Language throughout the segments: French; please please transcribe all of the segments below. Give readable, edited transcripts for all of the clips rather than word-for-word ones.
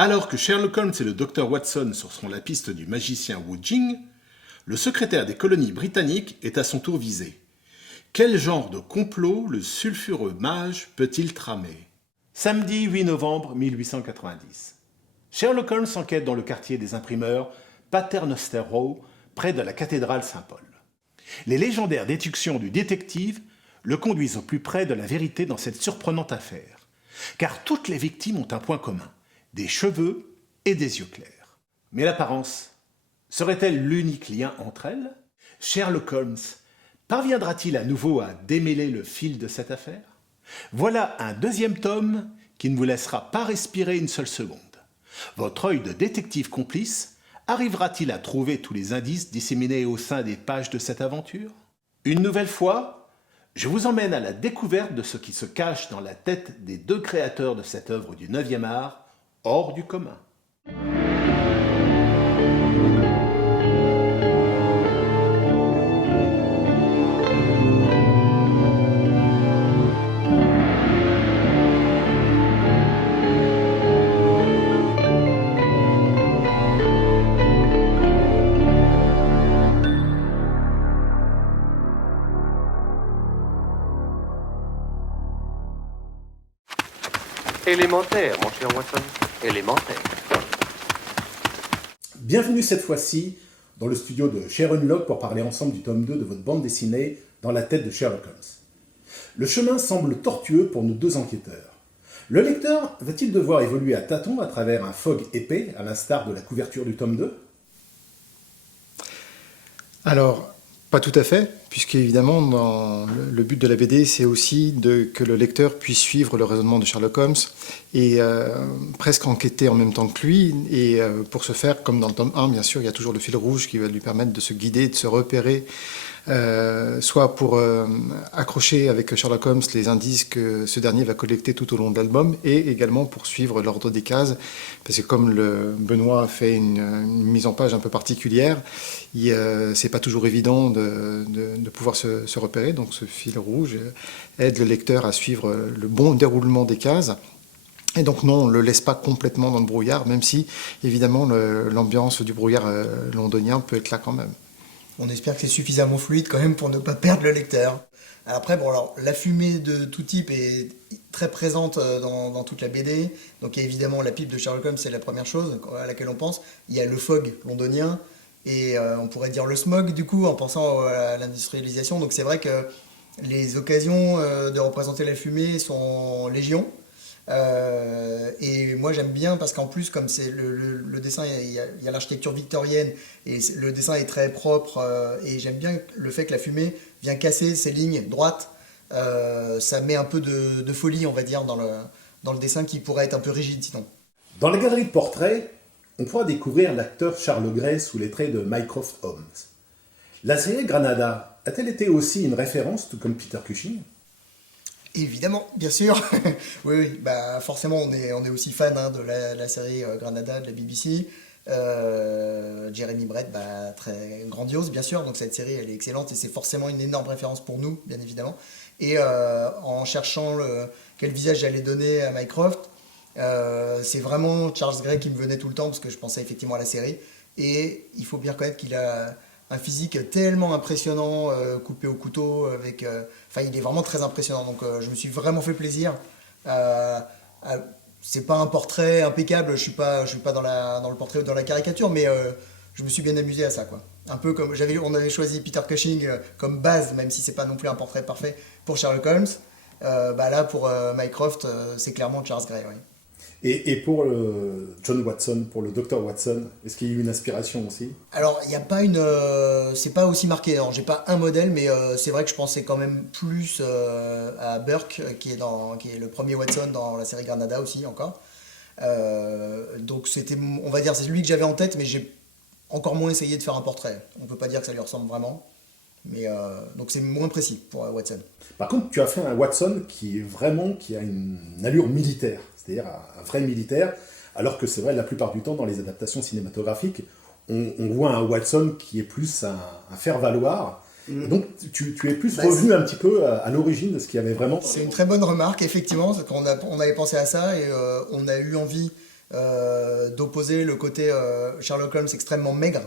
Alors que Sherlock Holmes et le docteur Watson seront la piste du magicien Wu Jing, le secrétaire des colonies britanniques est à son tour visé. Quel genre de complot le sulfureux mage peut-il tramer? Samedi 8 novembre 1890. Sherlock Holmes enquête dans le quartier des imprimeurs Paternoster Row, près de la cathédrale Saint-Paul. Les légendaires déductions du détective le conduisent au plus près de la vérité dans cette surprenante affaire. Car toutes les victimes ont un point commun, des cheveux et des yeux clairs. Mais l'apparence, serait-elle l'unique lien entre elles? Sherlock Holmes parviendra-t-il à nouveau à démêler le fil de cette affaire? Voilà un deuxième tome qui ne vous laissera pas respirer une seule seconde. Votre œil de détective complice arrivera-t-il à trouver tous les indices disséminés au sein des pages de cette aventure? Une nouvelle fois, je vous emmène à la découverte de ce qui se cache dans la tête des deux créateurs de cette œuvre du 9e art, hors du commun. Élémentaire, mon cher Watson. Élémentaire. Bienvenue cette fois-ci dans le studio de Share Unlock pour parler ensemble du tome 2 de votre bande dessinée Dans la tête de Sherlock Holmes. Le chemin semble tortueux pour nos deux enquêteurs. Le lecteur va-t-il devoir évoluer à tâtons à travers un fog épais, à l'instar de la couverture du tome 2? Alors, pas tout à fait, puisque évidemment, le but de la BD, c'est aussi que le lecteur puisse suivre le raisonnement de Sherlock Holmes et presque enquêter en même temps que lui. Et pour ce faire, comme dans le tome 1, bien sûr, il y a toujours le fil rouge qui va lui permettre de se guider, de se repérer, soit pour accrocher avec Sherlock Holmes les indices que ce dernier va collecter tout au long de l'album, et également pour suivre l'ordre des cases, parce que comme Benoît a fait une mise en page un peu particulière, c'est pas toujours évident de pouvoir se repérer, donc ce fil rouge aide le lecteur à suivre le bon déroulement des cases. Et donc non, on ne le laisse pas complètement dans le brouillard, même si évidemment l'ambiance du brouillard londonien peut être là quand même. On espère que c'est suffisamment fluide quand même pour ne pas perdre le lecteur. Après, bon, alors, la fumée de tout type est très présente dans toute la BD. Donc il y a évidemment la pipe de Sherlock Holmes, c'est la première chose à laquelle on pense. Il y a le fog londonien et on pourrait dire le smog du coup en pensant à l'industrialisation. Donc c'est vrai que les occasions de représenter la fumée sont légion. Et moi j'aime bien parce qu'en plus comme c'est le dessin, il y a l'architecture victorienne et le dessin est très propre et j'aime bien le fait que la fumée vient casser ces lignes droites. Ça met un peu de folie, on va dire, dans le dessin qui pourrait être un peu rigide sinon. Dans la galerie de portraits, on pourra découvrir l'acteur Charles Gray sous les traits de Mycroft Holmes. La série Granada a-t-elle été aussi une référence, tout comme Peter Cushing? Évidemment, bien sûr. Oui, bah forcément, on est aussi fan de la série Granada de la BBC. Jeremy Brett, bah, très grandiose, bien sûr. Donc cette série, elle est excellente et c'est forcément une énorme référence pour nous, bien évidemment. Et en cherchant quel visage j'allais donner à Mycroft, c'est vraiment Charles Gray qui me venait tout le temps parce que je pensais effectivement à la série. Et il faut bien reconnaître qu'il a un physique tellement impressionnant, coupé au couteau, il est vraiment très impressionnant. Donc je me suis vraiment fait plaisir. C'est pas un portrait impeccable, je suis pas dans le portrait ou dans la caricature, mais je me suis bien amusé à ça, quoi. Un peu comme on avait choisi Peter Cushing comme base, même si c'est pas non plus un portrait parfait pour Sherlock Holmes. Là pour Mycroft, c'est clairement Charles Gray, ouais. Et pour John Watson, pour le docteur Watson, est-ce qu'il y a eu une inspiration aussi? Alors, il n'y a pas c'est pas aussi marqué, non, j'ai pas un modèle, mais c'est vrai que je pensais quand même plus à Burke, qui est le premier Watson dans la série Granada aussi, encore. Donc on va dire, c'est lui que j'avais en tête, mais j'ai encore moins essayé de faire un portrait. On peut pas dire que ça lui ressemble vraiment, mais donc c'est moins précis pour Watson. Par contre, tu as fait un Watson qui a une allure militaire, c'est-à-dire un vrai militaire, alors que c'est vrai, la plupart du temps, dans les adaptations cinématographiques, on voit un Watson qui est plus un faire-valoir. Donc, tu es plus revenu un petit peu à l'origine de ce qu'il y avait vraiment. C'est une très bonne remarque, effectivement, parce qu'on avait pensé à ça et on a eu envie d'opposer le côté Sherlock Holmes extrêmement maigre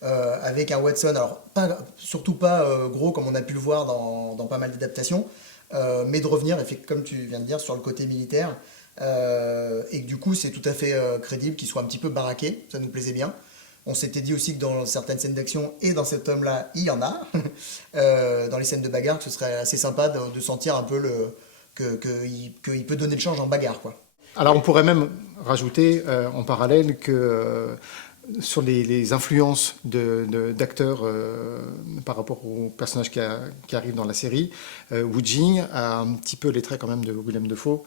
avec un Watson, alors surtout pas gros comme on a pu le voir dans pas mal d'adaptations, mais de revenir, comme tu viens de dire, sur le côté militaire, et que du coup c'est tout à fait crédible qu'il soit un petit peu baraqué, ça nous plaisait bien. On s'était dit aussi que dans certaines scènes d'action et dans cet homme-là, il y en a, dans les scènes de bagarre, que ce serait assez sympa de sentir un peu qu'il peut donner le change en bagarre, quoi. Alors on pourrait même rajouter en parallèle que sur les influences d'acteurs par rapport aux personnages qui arrivent dans la série, Wu Jing a un petit peu les traits quand même de Willem Dafoe.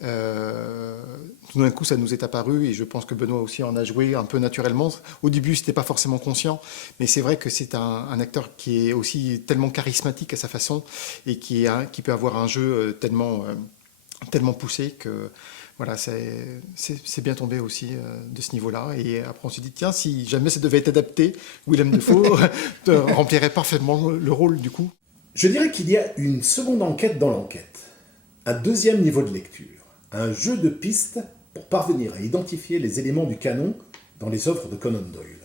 Tout d'un coup, ça nous est apparu, et je pense que Benoît aussi en a joué un peu naturellement. Au début, c'était pas forcément conscient, mais c'est vrai que c'est un acteur qui est aussi tellement charismatique à sa façon et qui peut avoir un jeu tellement poussé que voilà, c'est bien tombé aussi de ce niveau-là. Et après, on s'est dit, tiens, si jamais ça devait être adapté, Willem Dafoe remplirait parfaitement le rôle du coup. Je dirais qu'il y a une seconde enquête dans l'enquête, un deuxième niveau de lecture, un jeu de pistes pour parvenir à identifier les éléments du canon dans les œuvres de Conan Doyle.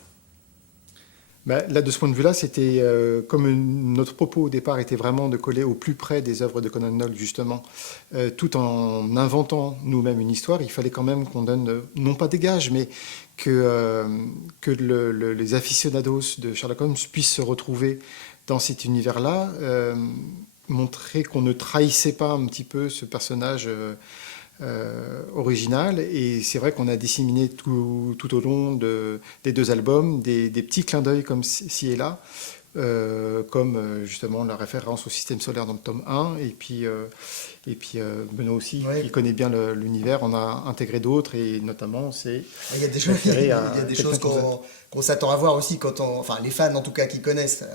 Ben, là, de ce point de vue-là, c'était comme notre propos au départ était vraiment de coller au plus près des œuvres de Conan Doyle, justement, tout en inventant nous-mêmes une histoire. Il fallait quand même qu'on donne, non pas des gages, mais que les aficionados de Sherlock Holmes puissent se retrouver dans cet univers-là, montrer qu'on ne trahissait pas un petit peu ce personnage original. Et c'est vrai qu'on a disséminé tout au long des deux albums des petits clins d'œil comme ci et là, comme justement la référence au système solaire dans le tome 1, et puis Benoît aussi, Ouais. qui connaît bien l'univers, on a intégré d'autres, et notamment c'est Il y a des choses, il y a des choses qu'on s'attend à voir aussi enfin les fans en tout cas qui connaissent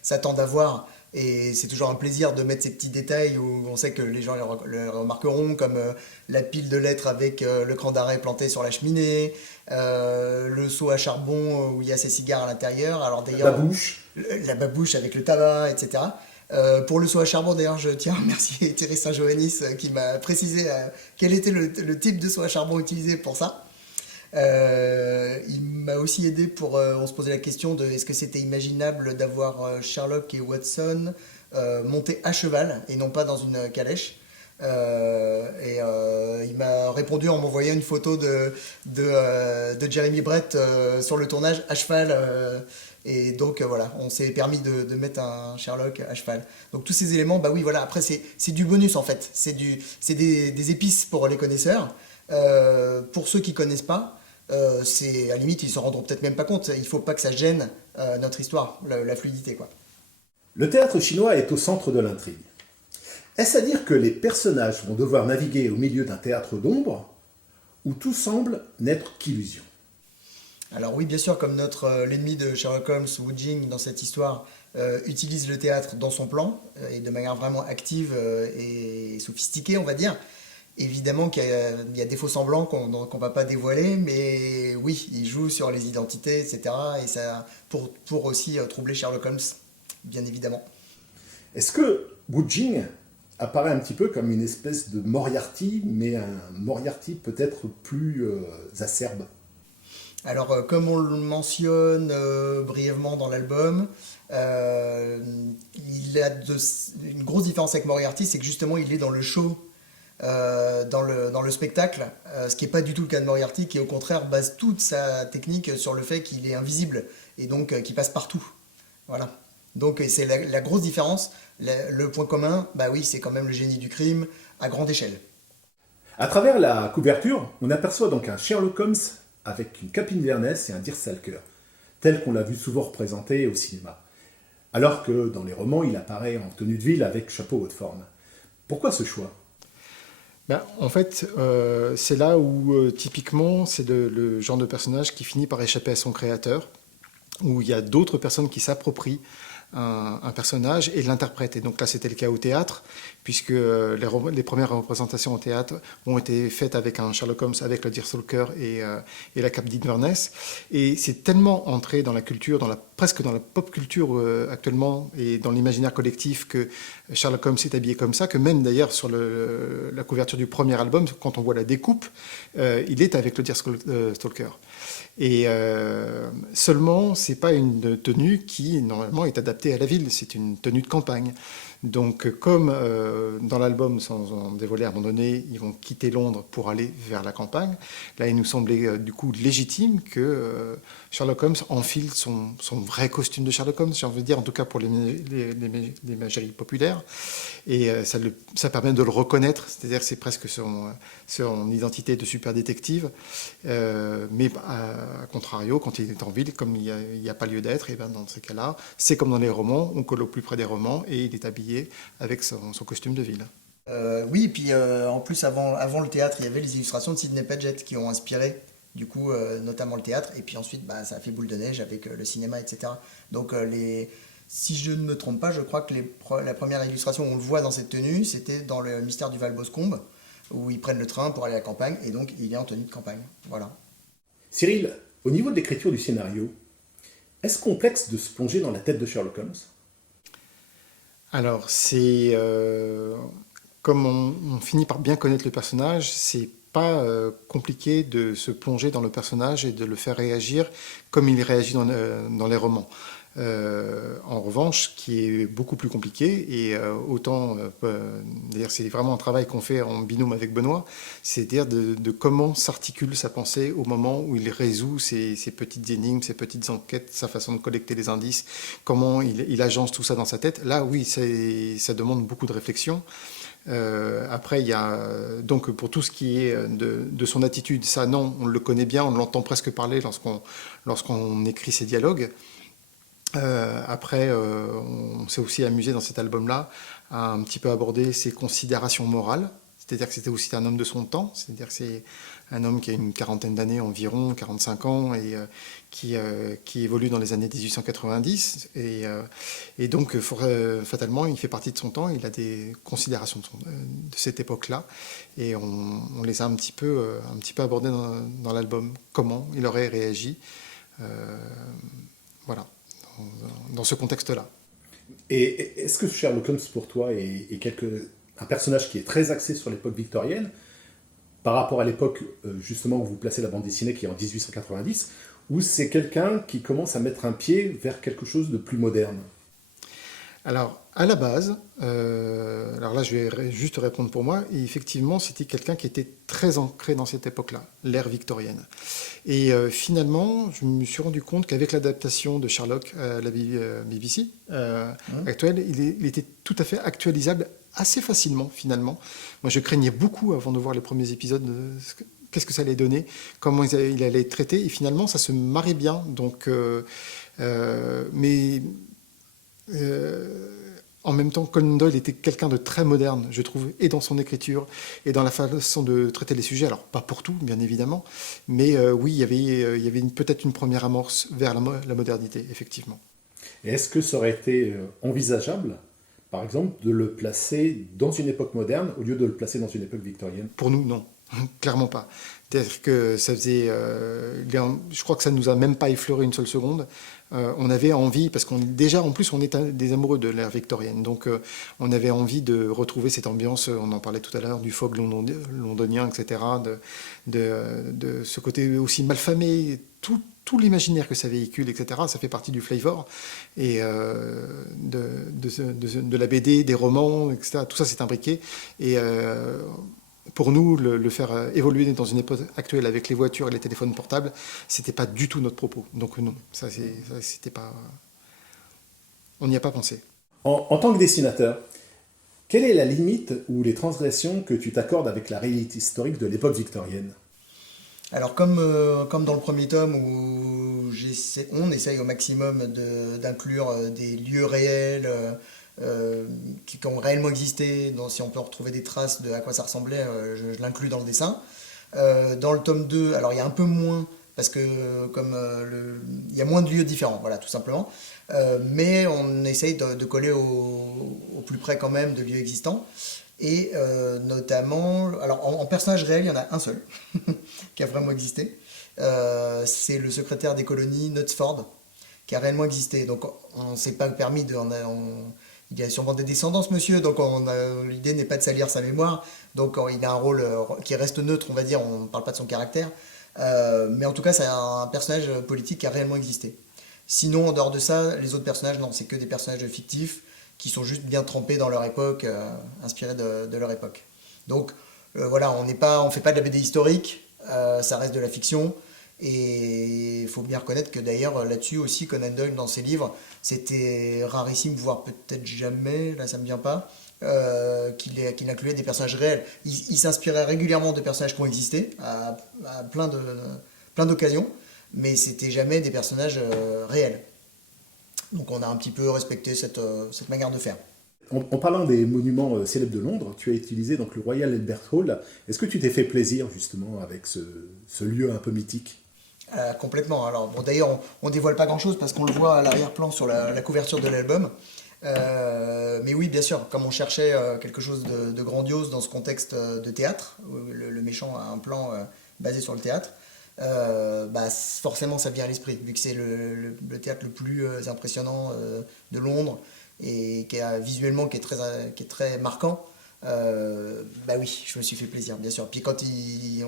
s'attendent à voir, et c'est toujours un plaisir de mettre ces petits détails où on sait que les gens le remarqueront, comme la pile de lettres avec le cran d'arrêt planté sur la cheminée, le seau à charbon où il y a ses cigares à l'intérieur. Alors d'ailleurs, la babouche avec le tabac, etc. Pour le seau à charbon, d'ailleurs, je tiens à remercier Thierry Saint-Joannis qui m'a précisé quel était le type de seau à charbon utilisé pour ça. Il m'a aussi aidé on se posait la question de est-ce que c'était imaginable d'avoir Sherlock et Watson montés à cheval et non pas dans une calèche. Il m'a répondu en m'envoyant une photo de Jeremy Brett sur le tournage à cheval. Et donc voilà, on s'est permis de mettre un Sherlock à cheval. Donc tous ces éléments, bah oui, voilà. Après c'est du bonus en fait, c'est des épices pour les connaisseurs. Pour ceux qui connaissent pas, c'est à la limite ils s'en rendront peut-être même pas compte. Il faut pas que ça gêne notre histoire, la fluidité, quoi. Le théâtre chinois est au centre de l'intrigue. Est-ce à dire que les personnages vont devoir naviguer au milieu d'un théâtre d'ombre, où tout semble n'être qu'illusion? Alors oui, bien sûr, comme l'ennemi de Sherlock Holmes, Wu Jing, dans cette histoire, utilise le théâtre dans son plan, et de manière vraiment active et sophistiquée, on va dire. Évidemment qu'il y a des faux semblants qu'on ne va pas dévoiler, mais oui, il joue sur les identités, etc. Et ça, pour aussi troubler Sherlock Holmes, bien évidemment. Est-ce que Wu Jing apparaît un petit peu comme une espèce de Moriarty, mais un Moriarty peut-être plus acerbe? Alors, comme on le mentionne brièvement dans l'album, il a une grosse différence avec Moriarty, c'est que justement il est dans le show, dans le spectacle, ce qui n'est pas du tout le cas de Moriarty, qui au contraire base toute sa technique sur le fait qu'il est invisible et donc qu'il passe partout. Voilà. Donc c'est la grosse différence. Le point commun, bah oui, c'est quand même le génie du crime à grande échelle. À travers la couverture, on aperçoit donc un Sherlock Holmes avec une cape Inverness et un Deerstalker, tel qu'on l'a vu souvent représenté au cinéma. Alors que dans les romans, il apparaît en tenue de ville avec chapeau haute forme. Pourquoi ce choix? Ben, en fait, c'est là où typiquement c'est le genre de personnage qui finit par échapper à son créateur, où il y a d'autres personnes qui s'approprient un personnage et l'interprète. Et donc là, c'était le cas au théâtre, puisque les premières représentations au théâtre ont été faites avec un Sherlock Holmes, avec le Deerstalker et la cape d'Inverness. Et c'est tellement entré dans la culture, presque dans la pop culture actuellement, et dans l'imaginaire collectif, que Sherlock Holmes est habillé comme ça, que même d'ailleurs sur la couverture du premier album, quand on voit la découpe, il est avec le Deerstalker. Et seulement, c'est pas une tenue qui normalement est adaptée à la ville, c'est une tenue de campagne. Donc, comme dans l'album, sans en dévoiler à un moment donné, ils vont quitter Londres pour aller vers la campagne, là, il nous semblait du coup légitime que Sherlock Holmes enfile son vrai costume de Sherlock Holmes, j'ai envie de dire, en tout cas pour l'imagerie populaire. Et ça permet de le reconnaître, c'est-à-dire que c'est presque son identité de super détective. Mais à contrario, quand il est en ville, comme il n'y a pas lieu d'être, et ben dans ces cas-là, c'est comme dans les romans, on colle au plus près des romans et il est habillé avec son costume de ville. Oui, et puis en plus, avant le théâtre, il y avait les illustrations de Sidney Paget qui ont inspiré, du coup, notamment le théâtre. Et puis ensuite, bah, ça a fait boule de neige avec le cinéma, etc. Donc, si je ne me trompe pas, je crois que la première illustration où on le voit dans cette tenue, c'était dans le Mystère du Val-Boscombe, où ils prennent le train pour aller à la campagne, et donc il est en tenue de campagne. Voilà. Cyril, au niveau de l'écriture du scénario, est-ce complexe de se plonger dans la tête de Sherlock Holmes? Alors, c'est comme on finit par bien connaître le personnage, c'est pas compliqué de se plonger dans le personnage et de le faire réagir comme il réagit dans les romans. En revanche, ce qui est beaucoup plus compliqué, et d'ailleurs c'est vraiment un travail qu'on fait en binôme avec Benoît, c'est-à-dire de comment s'articule sa pensée au moment où il résout ces petites énigmes, ces petites enquêtes, sa façon de collecter les indices, comment il agence tout ça dans sa tête. Là, oui, ça demande beaucoup de réflexion. Après, il y a donc pour tout ce qui est de son attitude, ça non, on le connaît bien, on l'entend presque parler lorsqu'on écrit ses dialogues. Après, on s'est aussi amusé dans cet album-là à un petit peu aborder ses considérations morales. C'est-à-dire que c'était aussi un homme de son temps. C'est-à-dire que c'est un homme qui a une quarantaine d'années environ, 45 ans, et qui évolue dans les années 1890. Et donc, fatalement, il fait partie de son temps. Il a des considérations de cette époque-là. Et on les a un petit peu abordées dans l'album. Comment il aurait réagi. Voilà. Dans ce contexte-là. Et est-ce que Sherlock Holmes, pour toi, est un personnage qui est très axé sur l'époque victorienne, par rapport à l'époque, justement, où vous placez la bande dessinée qui est en 1890, ou c'est quelqu'un qui commence à mettre un pied vers quelque chose de plus moderne? Alors, à la base, alors là, je vais juste répondre pour moi, et effectivement, c'était quelqu'un qui était très ancré dans cette époque-là, l'ère victorienne. Et finalement, je me suis rendu compte qu'avec l'adaptation de Sherlock à la BBC actuelle, il était tout à fait actualisable assez facilement, finalement. Moi, je craignais beaucoup, avant de voir les premiers épisodes, qu'est-ce que ça allait donner, comment il allait être traité, et finalement, ça se marie bien. Donc, mais... en même temps, Conan Doyle était quelqu'un de très moderne, je trouve, et dans son écriture, et dans la façon de traiter les sujets. Alors, pas pour tout, bien évidemment, mais oui, il y avait peut-être une première amorce vers la modernité, effectivement. Et est-ce que ça aurait été envisageable, par exemple, de le placer dans une époque moderne au lieu de le placer dans une époque victorienne? Pour nous, non. Clairement pas. C'est-à-dire que ça faisait... je crois que ça ne nous a même pas effleuré une seule seconde. On avait envie, parce déjà en plus on est des amoureux de l'ère victorienne, donc on avait envie de retrouver cette ambiance, on en parlait tout à l'heure, du fog londonien, etc., de ce côté aussi malfamé, tout l'imaginaire que ça véhicule, etc., ça fait partie du flavor, et de la BD, des romans, etc., tout ça s'est imbriqué, et pour nous, le faire évoluer dans une époque actuelle avec les voitures et les téléphones portables, c'était pas du tout notre propos. Donc non, ça c'était pas... On n'y a pas pensé. En tant que dessinateur, quelle est la limite ou les transgressions que tu t'accordes avec la réalité historique de l'époque victorienne? Alors comme dans le premier tome où on essaye au maximum d'inclure des lieux réels qui ont réellement existé, si on peut retrouver des traces de à quoi ça ressemblait, je l'inclus dans le dessin. Dans le tome 2, alors il y a un peu moins, parce que il y a moins de lieux différents, voilà, tout simplement. Mais on essaye de coller au plus près quand même de lieux existants. Et notamment, alors en personnage réel, il y en a un seul qui a vraiment existé. C'est le secrétaire des colonies Knutsford, qui a réellement existé. Donc on ne s'est pas permis de... il y a sûrement des descendants, ce monsieur, donc l'idée n'est pas de salir sa mémoire. Donc il a un rôle qui reste neutre, on va dire, on ne parle pas de son caractère. Mais en tout cas, c'est un personnage politique qui a réellement existé. Sinon, en dehors de ça, les autres personnages, non, c'est que des personnages fictifs qui sont juste bien trempés dans leur époque, inspirés de leur époque. Donc voilà, on fait pas de la BD historique, ça reste de la fiction. Et il faut bien reconnaître que d'ailleurs là-dessus aussi Conan Doyle dans ses livres, c'était rarissime, voire peut-être jamais, là ça me vient pas, qu'il incluait des personnages réels. Il s'inspirait régulièrement de personnages qui ont existé à plein d'occasions, mais c'était jamais des personnages réels. Donc on a un petit peu respecté cette manière de faire. En parlant des monuments célèbres de Londres, tu as utilisé donc le Royal Albert Hall. Est-ce que tu t'es fait plaisir justement avec ce lieu un peu mythique? Complètement. Alors bon, d'ailleurs, on dévoile pas grand-chose parce qu'on le voit à l'arrière-plan sur la couverture de l'album. Mais oui, bien sûr, comme on cherchait quelque chose de grandiose dans ce contexte de théâtre, où le méchant a un plan basé sur le théâtre, forcément ça vient à l'esprit, vu que c'est le théâtre le plus impressionnant de Londres et visuellement qui est très marquant. Oui, je me suis fait plaisir, bien sûr. Puis quand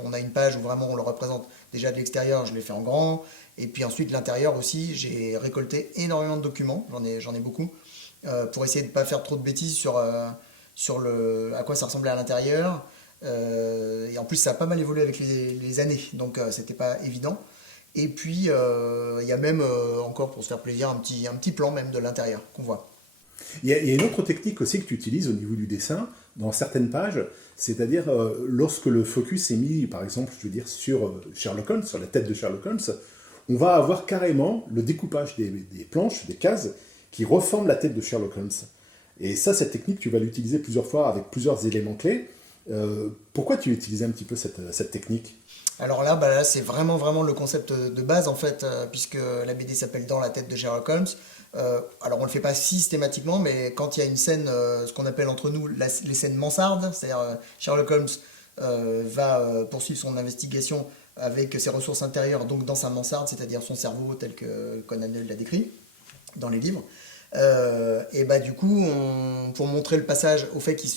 on a une page où vraiment on le représente déjà de l'extérieur, je l'ai fait en grand. Et puis ensuite l'intérieur aussi, j'ai récolté énormément de documents, j'en ai beaucoup, pour essayer de ne pas faire trop de bêtises sur à quoi ça ressemblait à l'intérieur. Et en plus ça a pas mal évolué avec les années, donc c'était pas évident. Et puis il y a même encore pour se faire plaisir un petit plan même de l'intérieur qu'on voit. Il y a une autre technique aussi que tu utilises au niveau du dessin, dans certaines pages, c'est-à-dire lorsque le focus est mis, par exemple, je veux dire, sur Sherlock Holmes, sur la tête de Sherlock Holmes, on va avoir carrément le découpage des planches, des cases, qui reforment la tête de Sherlock Holmes. Et ça, cette technique, tu vas l'utiliser plusieurs fois avec plusieurs éléments clés. Pourquoi tu utilises un petit peu cette technique? Alors là, c'est vraiment le concept de base en fait, puisque la BD s'appelle Dans la tête de Sherlock Holmes. Alors on le fait pas systématiquement, mais quand il y a une scène, ce qu'on appelle entre nous les scènes mansardes, c'est-à-dire Sherlock Holmes va poursuivre son investigation avec ses ressources intérieures, donc dans sa mansarde, c'est-à-dire son cerveau tel que Conan Doyle l'a décrit dans les livres. Du coup, pour montrer le passage au fait qu'il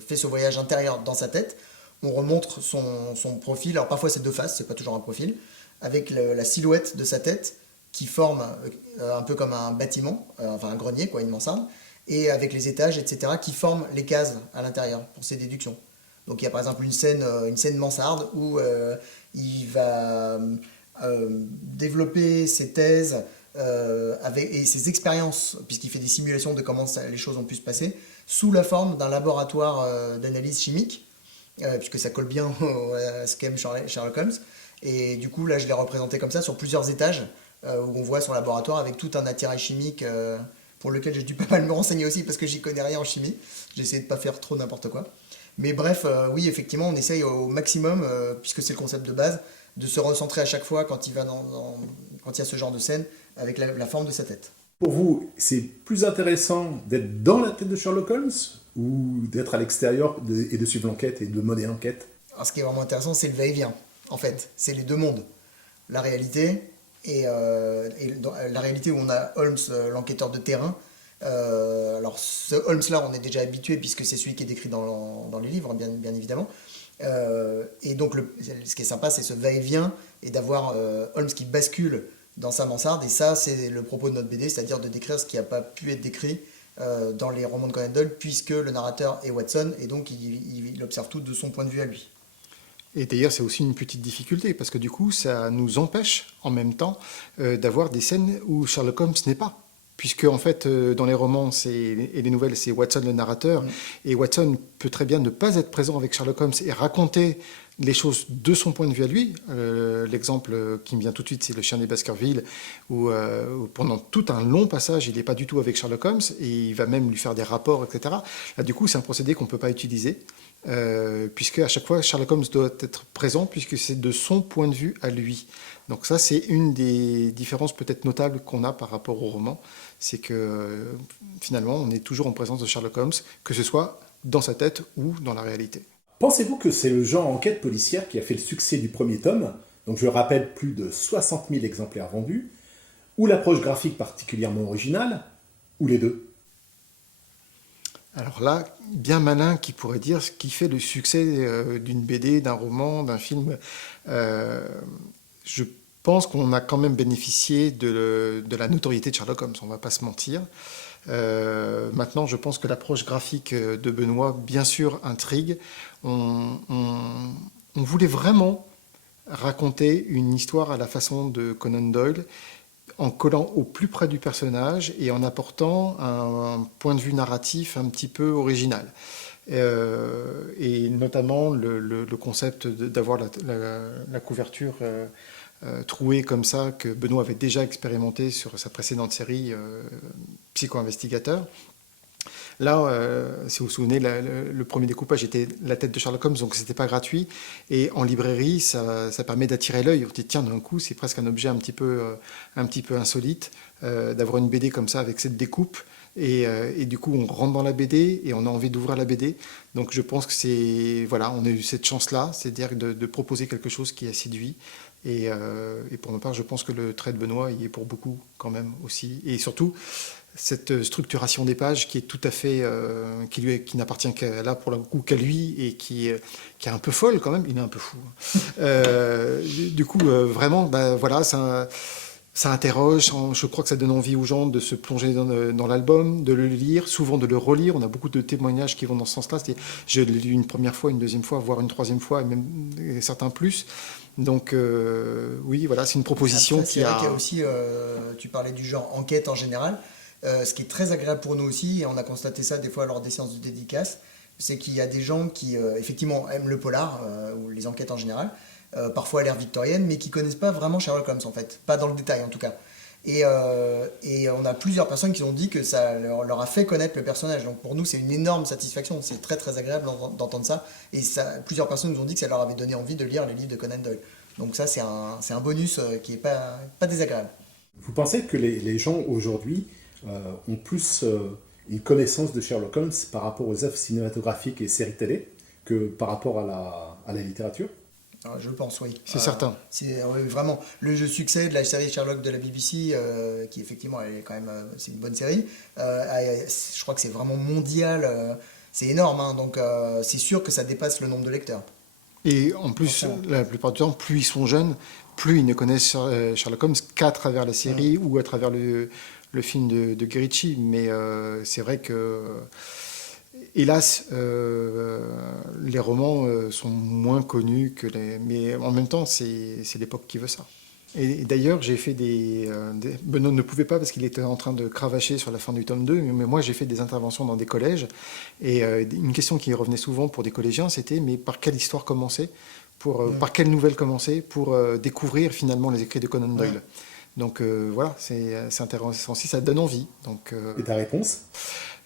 fait ce voyage intérieur dans sa tête, on remontre son profil. Alors parfois c'est deux faces, c'est pas toujours un profil, avec la silhouette de sa tête qui forme un peu comme un bâtiment, enfin un grenier, quoi, une mansarde, et avec les étages, etc., qui forment les cases à l'intérieur pour ses déductions. Donc il y a par exemple une scène mansarde où il va développer ses thèses et ses expériences, puisqu'il fait des simulations de comment les choses ont pu se passer, sous la forme d'un laboratoire d'analyse chimique, puisque ça colle bien à ce qu'aime Sherlock Holmes. Et du coup, là, je l'ai représenté comme ça sur plusieurs étages, où on voit son laboratoire avec tout un attirail chimique pour lequel j'ai dû pas mal me renseigner aussi parce que j'y connais rien en chimie. J'ai essayé de pas faire trop n'importe quoi. Mais bref, oui, effectivement, on essaye au maximum, puisque c'est le concept de base, de se recentrer à chaque fois quand il y a ce genre de scène avec la forme de sa tête. Pour vous, c'est plus intéressant d'être dans la tête de Sherlock Holmes ou d'être à l'extérieur et de suivre l'enquête et de mener l'enquête? Alors, ce qui est vraiment intéressant, c'est le va-et-vient. En fait, c'est les deux mondes. La réalité et la réalité où on a Holmes, l'enquêteur de terrain. Alors, ce Holmes-là, on est déjà habitué puisque c'est celui qui est décrit dans les livres, bien évidemment. Et donc, ce qui est sympa, c'est ce va-et-vient et d'avoir Holmes qui bascule dans sa mansarde. Et ça, c'est le propos de notre BD, c'est-à-dire de décrire ce qui n'a pas pu être décrit dans les romans de Conan Doyle, puisque le narrateur est Watson, et donc il observe tout de son point de vue à lui. Et d'ailleurs, c'est aussi une petite difficulté, parce que du coup, ça nous empêche en même temps d'avoir des scènes où Sherlock Holmes n'est pas. Puisque, en fait, dans les romans et les nouvelles, c'est Watson le narrateur, et Watson peut très bien ne pas être présent avec Sherlock Holmes et raconter les choses de son point de vue à lui. L'exemple qui me vient tout de suite, c'est Le Chien des Baskerville, où pendant tout un long passage, il n'est pas du tout avec Sherlock Holmes, et il va même lui faire des rapports, etc. Là, du coup, c'est un procédé qu'on ne peut pas utiliser. puisque à chaque fois Sherlock Holmes doit être présent, puisque c'est de son point de vue à lui. Donc ça, c'est une des différences peut-être notables qu'on a par rapport au roman, c'est que finalement, on est toujours en présence de Sherlock Holmes, que ce soit dans sa tête ou dans la réalité. Pensez-vous que c'est le genre enquête policière qui a fait le succès du premier tome, donc je rappelle plus de 60 000 exemplaires vendus, ou l'approche graphique particulièrement originale, ou les deux? Alors là, bien malin qui pourrait dire ce qui fait le succès d'une BD, d'un roman, d'un film. Je pense qu'on a quand même bénéficié de la notoriété de Sherlock Holmes, on ne va pas se mentir. Maintenant, je pense que l'approche graphique de Benoît, bien sûr, intrigue. On voulait vraiment raconter une histoire à la façon de Conan Doyle, en collant au plus près du personnage et en apportant un point de vue narratif un petit peu original. Et notamment le concept d'avoir la couverture trouée comme ça, que Benoît avait déjà expérimenté sur sa précédente série Psycho-Investigateur. Là, si vous vous souvenez, le premier découpage était la tête de Sherlock Holmes, donc c'était pas gratuit. Et en librairie, ça permet d'attirer l'œil. On dit, tiens, d'un coup, c'est presque un objet un petit peu insolite d'avoir une BD comme ça avec cette découpe. Et du coup, on rentre dans la BD et on a envie d'ouvrir la BD. Donc je pense que voilà, on a eu cette chance-là, c'est-à-dire de proposer quelque chose qui a séduit. Et pour ma part, je pense que le trait de Benoît y est pour beaucoup quand même aussi. Et surtout, cette structuration des pages qui est tout à fait qui n'appartient pour le coup qu'à lui et qui est un peu folle quand même. Il est un peu fou. Du coup, vraiment, voilà, ça interroge. Je crois que ça donne envie aux gens de se plonger dans l'album, de le lire, souvent de le relire. On a beaucoup de témoignages qui vont dans ce sens-là. Je l'ai lu une première fois, une deuxième fois, voire une troisième fois, et même certains plus. Donc oui, voilà, c'est une proposition Après, c'est vrai qu'il y a aussi, tu parlais du genre enquête en général. Ce qui est très agréable pour nous aussi, et on a constaté ça des fois lors des séances de dédicace, c'est qu'il y a des gens qui effectivement aiment le polar, ou les enquêtes en général, parfois à l'ère victorienne, mais qui connaissent pas vraiment Sherlock Holmes en fait, pas dans le détail en tout cas. Et on a plusieurs personnes qui ont dit que ça leur a fait connaître le personnage. Donc pour nous, c'est une énorme satisfaction, c'est très très agréable d'entendre ça. Et plusieurs personnes nous ont dit que ça leur avait donné envie de lire les livres de Conan Doyle. Donc ça, c'est un bonus qui est pas désagréable. Vous pensez que les gens aujourd'hui ont plus une connaissance de Sherlock Holmes par rapport aux œuvres cinématographiques et séries télé que par rapport à la littérature? Alors, je pense, oui. C'est certain. C'est vraiment le succès de la série Sherlock de la BBC, qui effectivement, elle est quand même, c'est une bonne série. Je crois que c'est vraiment mondial, c'est énorme, hein, donc c'est sûr que ça dépasse le nombre de lecteurs. Et en plus, la plupart du temps, plus ils sont jeunes, plus ils ne connaissent Sherlock Holmes qu'à travers la série ou à travers le film de Guy Ritchie. Mais c'est vrai que, hélas, les romans sont moins connus que les... Mais en même temps, c'est l'époque qui veut ça. Et d'ailleurs, j'ai fait Benoît ne pouvait pas parce qu'il était en train de cravacher sur la fin du tome 2, mais moi j'ai fait des interventions dans des collèges. Et une question qui revenait souvent pour des collégiens, c'était mais par quelle histoire commencer par quelle nouvelle commencer pour découvrir finalement les écrits de Conan Doyle. Donc voilà, c'est intéressant aussi, ça donne envie. Donc, Et ta réponse?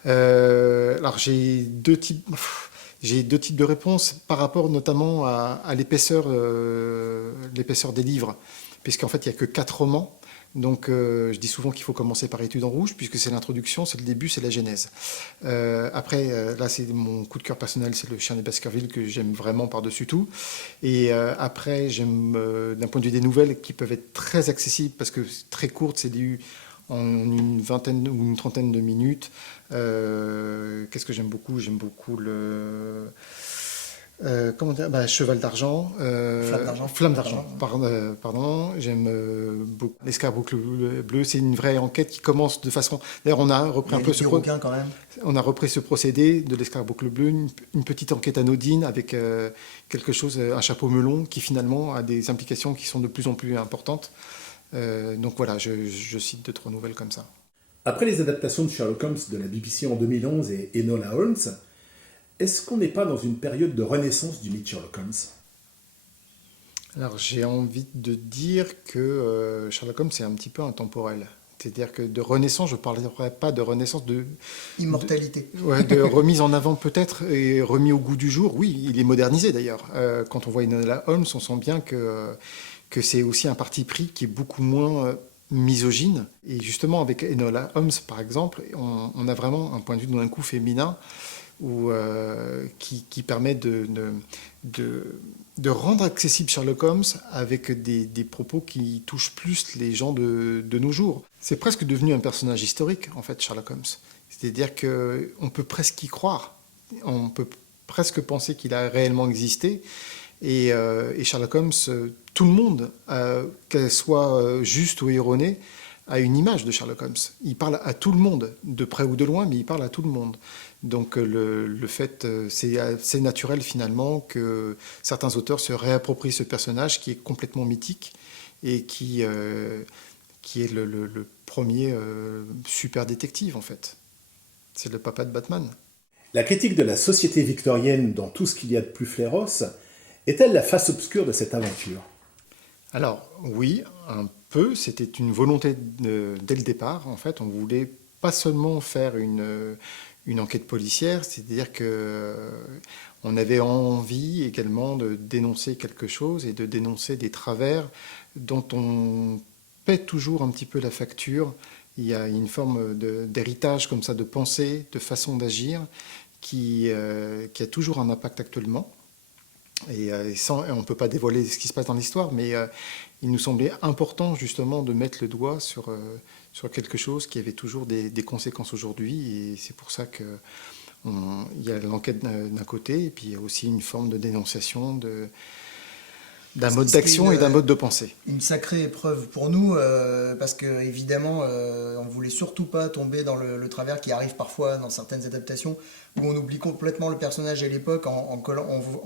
alors j'ai deux types de réponses par rapport notamment à l'épaisseur des livres, puisqu'en fait il n'y a que 4 romans. Donc je dis souvent qu'il faut commencer par Études en rouge, puisque c'est l'introduction, c'est le début, c'est la genèse. Après, là c'est mon coup de cœur personnel, c'est Le Chien des Baskerville que j'aime vraiment par-dessus tout. Et après, j'aime d'un point de vue des nouvelles qui peuvent être très accessibles, parce que c'est très courte, c'est lu en une vingtaine ou une trentaine de minutes. Qu'est-ce que j'aime beaucoup? J'aime beaucoup comment dire, Cheval d'argent, Flamme d'argent, pardon. J'aime beaucoup L'escarboucle bleu. C'est une vraie enquête qui commence de façon. D'ailleurs, on a repris un peu quand même. On a repris ce procédé de l'escarboucle bleu, une petite enquête anodine avec quelque chose, un chapeau melon qui finalement a des implications qui sont de plus en plus importantes. Donc voilà, je cite 2-3 nouvelles comme ça. Après les adaptations de Sherlock Holmes de la BBC en 2011 et Enola Holmes, est-ce qu'on n'est pas dans une période de renaissance du mythe Sherlock Holmes? Alors j'ai envie de dire que Sherlock Holmes c'est un petit peu intemporel, C'est-à-dire que de renaissance, je ne parlerai pas de renaissance Immortalité. de remise en avant peut-être et remis au goût du jour. Oui, il est modernisé d'ailleurs. Quand on voit Enola Holmes, on sent bien que c'est aussi un parti pris qui est beaucoup moins misogyne. Et justement, avec Enola Holmes, par exemple, on a vraiment un point de vue d'un coup féminin qui permet de rendre accessible Sherlock Holmes avec des propos qui touchent plus les gens de nos jours. C'est presque devenu un personnage historique, en fait, Sherlock Holmes. C'est-à-dire qu'on peut presque y croire. On peut presque penser qu'il a réellement existé. Et Sherlock Holmes, tout le monde, qu'elle soit juste ou erronée, a une image de Sherlock Holmes. Il parle à tout le monde, de près ou de loin, mais il parle à tout le monde. Donc le fait, c'est assez naturel finalement que certains auteurs se réapproprient ce personnage qui est complètement mythique et qui est le premier super détective en fait. C'est le papa de Batman. La critique de la société victorienne dans tout ce qu'il y a de plus féroce est-elle la face obscure de cette aventure ? Alors oui, un peu. C'était une volonté dès le départ. En fait, on voulait pas seulement faire une enquête policière, c'est-à-dire que on avait envie également de dénoncer quelque chose et de dénoncer des travers dont on paie toujours un petit peu la facture. Il y a une forme d'héritage comme ça, de pensée, de façon d'agir qui a toujours un impact actuellement. Et on ne peut pas dévoiler ce qui se passe dans l'histoire, mais il nous semblait important justement de mettre le doigt sur quelque chose qui avait toujours des conséquences aujourd'hui. Et c'est pour ça qu'il y a l'enquête d'un côté, et puis il y a aussi une forme de dénonciation d'un mode d'action et d'un mode de pensée. Une sacrée épreuve pour nous, parce que évidemment, on ne voulait surtout pas tomber dans le travers qui arrive parfois dans certaines adaptations, où on oublie complètement le personnage et l'époque en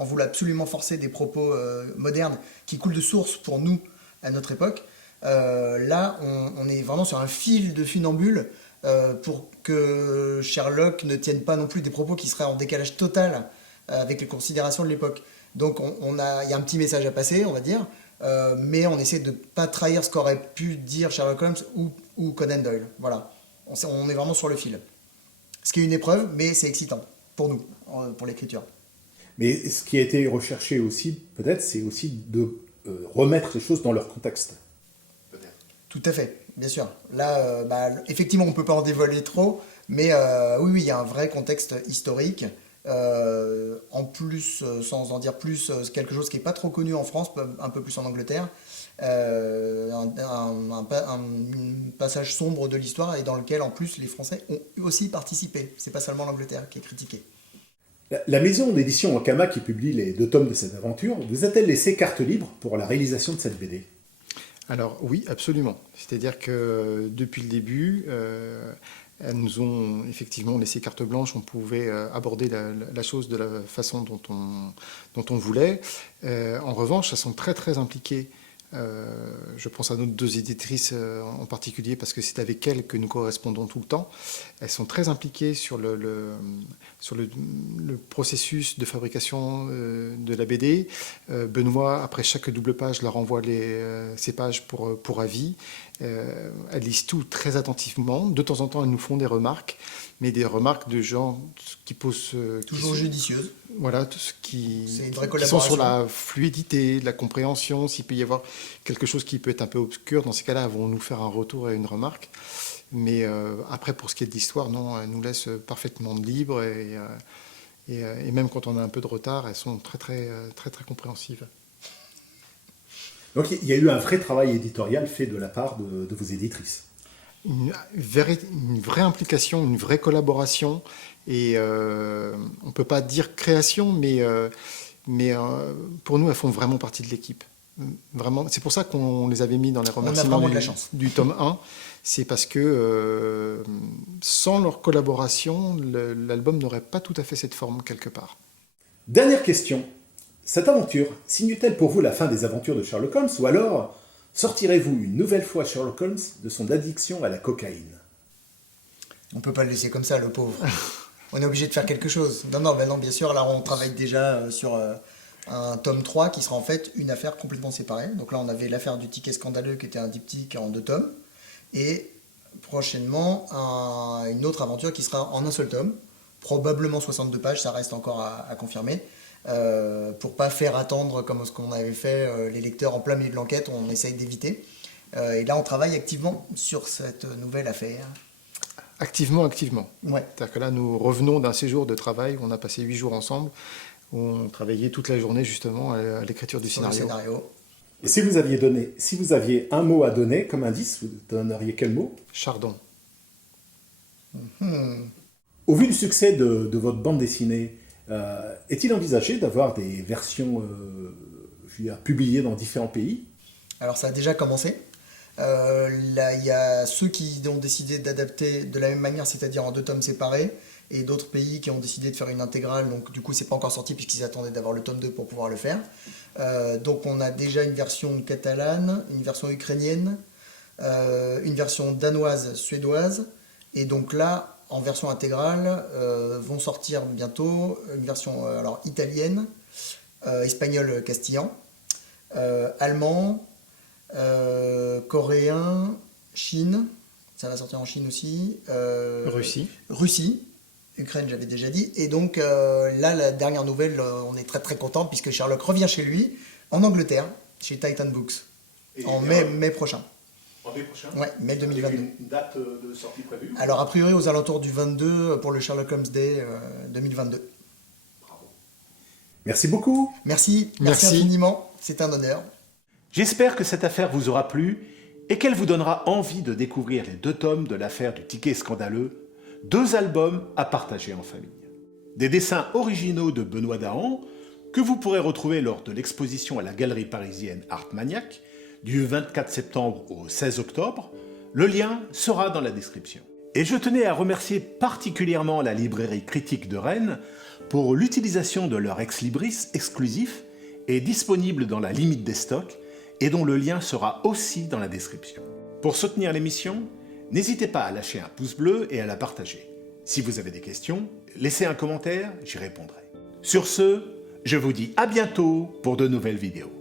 voulant absolument forcer des propos modernes qui coulent de source pour nous à notre époque. Là, on est vraiment sur un fil de funambule pour que Sherlock ne tienne pas non plus des propos qui seraient en décalage total avec les considérations de l'époque. Donc il y a un petit message à passer, on va dire, mais on essaie de ne pas trahir ce qu'aurait pu dire Sherlock Holmes ou Conan Doyle. Voilà, on est vraiment sur le fil. Ce qui est une épreuve, mais c'est excitant pour nous, pour l'écriture. Mais ce qui a été recherché aussi, peut-être, c'est aussi de remettre les choses dans leur contexte. Tout à fait, bien sûr. Là, effectivement, on ne peut pas en dévoiler trop, mais oui, il y a un vrai contexte historique. En plus, sans en dire plus, quelque chose qui n'est pas trop connu en France, un peu plus en Angleterre, un passage sombre de l'histoire et dans lequel en plus les Français ont aussi participé. C'est pas seulement l'Angleterre qui est critiquée. La maison d'édition Ankama qui publie les 2 tomes de cette aventure vous a-t-elle laissé carte libre pour la réalisation de cette BD ? Alors oui, absolument. C'est-à-dire que depuis le début, elles nous ont effectivement laissé carte blanche, on pouvait aborder la chose de la façon dont on voulait. En revanche, elles sont très très impliquées. Je pense à nos 2 éditrices en particulier parce que c'est avec elles que nous correspondons tout le temps. Elles sont très impliquées sur le processus de fabrication de la BD. Benoît, après chaque double page, leur envoie ces pages pour avis. Elles lisent tout très attentivement. De temps en temps, elles nous font des remarques, mais des remarques de gens qui posent... Toujours judicieuses. Voilà, tout ce qui sont sur la fluidité, la compréhension, s'il peut y avoir quelque chose qui peut être un peu obscur. Dans ces cas-là, elles vont nous faire un retour et une remarque. Mais après, pour ce qui est de l'histoire, non, elles nous laissent parfaitement libres et même quand on a un peu de retard, elles sont très, très, très, très compréhensives. Donc il y a eu un vrai travail éditorial fait de la part de vos éditrices. Une vraie implication, une vraie collaboration. Et on ne peut pas dire création, mais pour nous, elles font vraiment partie de l'équipe. Vraiment, c'est pour ça qu'on les avait mis dans les remerciements du tome 1. C'est parce que sans leur collaboration, l'album n'aurait pas tout à fait cette forme quelque part. Dernière question. Cette aventure signe-t-elle pour vous la fin des aventures de Sherlock Holmes ou alors sortirez-vous une nouvelle fois Sherlock Holmes de son addiction à la cocaïne ? On ne peut pas le laisser comme ça, le pauvre. On est obligé de faire quelque chose. Non, bien sûr, là on travaille déjà sur un tome 3 qui sera en fait une affaire complètement séparée. Donc là on avait l'affaire du ticket scandaleux qui était un diptyque en 2 tomes. Et prochainement une autre aventure qui sera en un seul tome, probablement 62 pages, ça reste encore à confirmer, pour pas faire attendre comme ce qu'on avait fait les lecteurs en plein milieu de l'enquête, on essaye d'éviter. Et là, on travaille activement sur cette nouvelle affaire. Activement. Ouais. C'est-à-dire que là, nous revenons d'un séjour de travail où on a passé 8 jours ensemble, où on travaillait toute la journée justement à l'écriture du Sur le scénario. scénario. Et si vous aviez un mot à donner comme indice, vous donneriez quel mot? Chardon. Au vu du succès de votre bande dessinée, est-il envisagé d'avoir des versions publiées dans différents pays? Alors ça a déjà commencé. Là, il y a ceux qui ont décidé d'adapter de la même manière, c'est-à-dire en 2 tomes séparés, et d'autres pays qui ont décidé de faire une intégrale, donc du coup c'est pas encore sorti puisqu'ils attendaient d'avoir le tome 2 pour pouvoir le faire. Donc on a déjà une version catalane, une version ukrainienne, une version danoise, suédoise, et donc là, en version intégrale, vont sortir bientôt une version alors italienne, espagnol, castillan, allemand, coréen, Chine, ça va sortir en Chine aussi. Russie, Ukraine j'avais déjà dit. Et donc là, la dernière nouvelle, on est très très content puisque Sherlock revient chez lui, en Angleterre, chez Titan Books, en mai prochain. En mai prochain? Ouais, mai 2022. Avec une date de sortie prévue? Alors a priori aux alentours du 22 pour le Sherlock Holmes Day 2022. Bravo. Merci beaucoup. Merci infiniment, c'est un honneur. J'espère que cette affaire vous aura plu et qu'elle vous donnera envie de découvrir les 2 tomes de l'affaire du ticket scandaleux, 2 albums à partager en famille. Des dessins originaux de Benoît Dahan que vous pourrez retrouver lors de l'exposition à la galerie parisienne Artmaniac du 24 septembre au 16 octobre. Le lien sera dans la description. Et je tenais à remercier particulièrement la librairie Critique de Rennes pour l'utilisation de leur ex-libris exclusif et disponible dans la limite des stocks, et dont le lien sera aussi dans la description. Pour soutenir l'émission, n'hésitez pas à lâcher un pouce bleu et à la partager. Si vous avez des questions, laissez un commentaire, j'y répondrai. Sur ce, je vous dis à bientôt pour de nouvelles vidéos.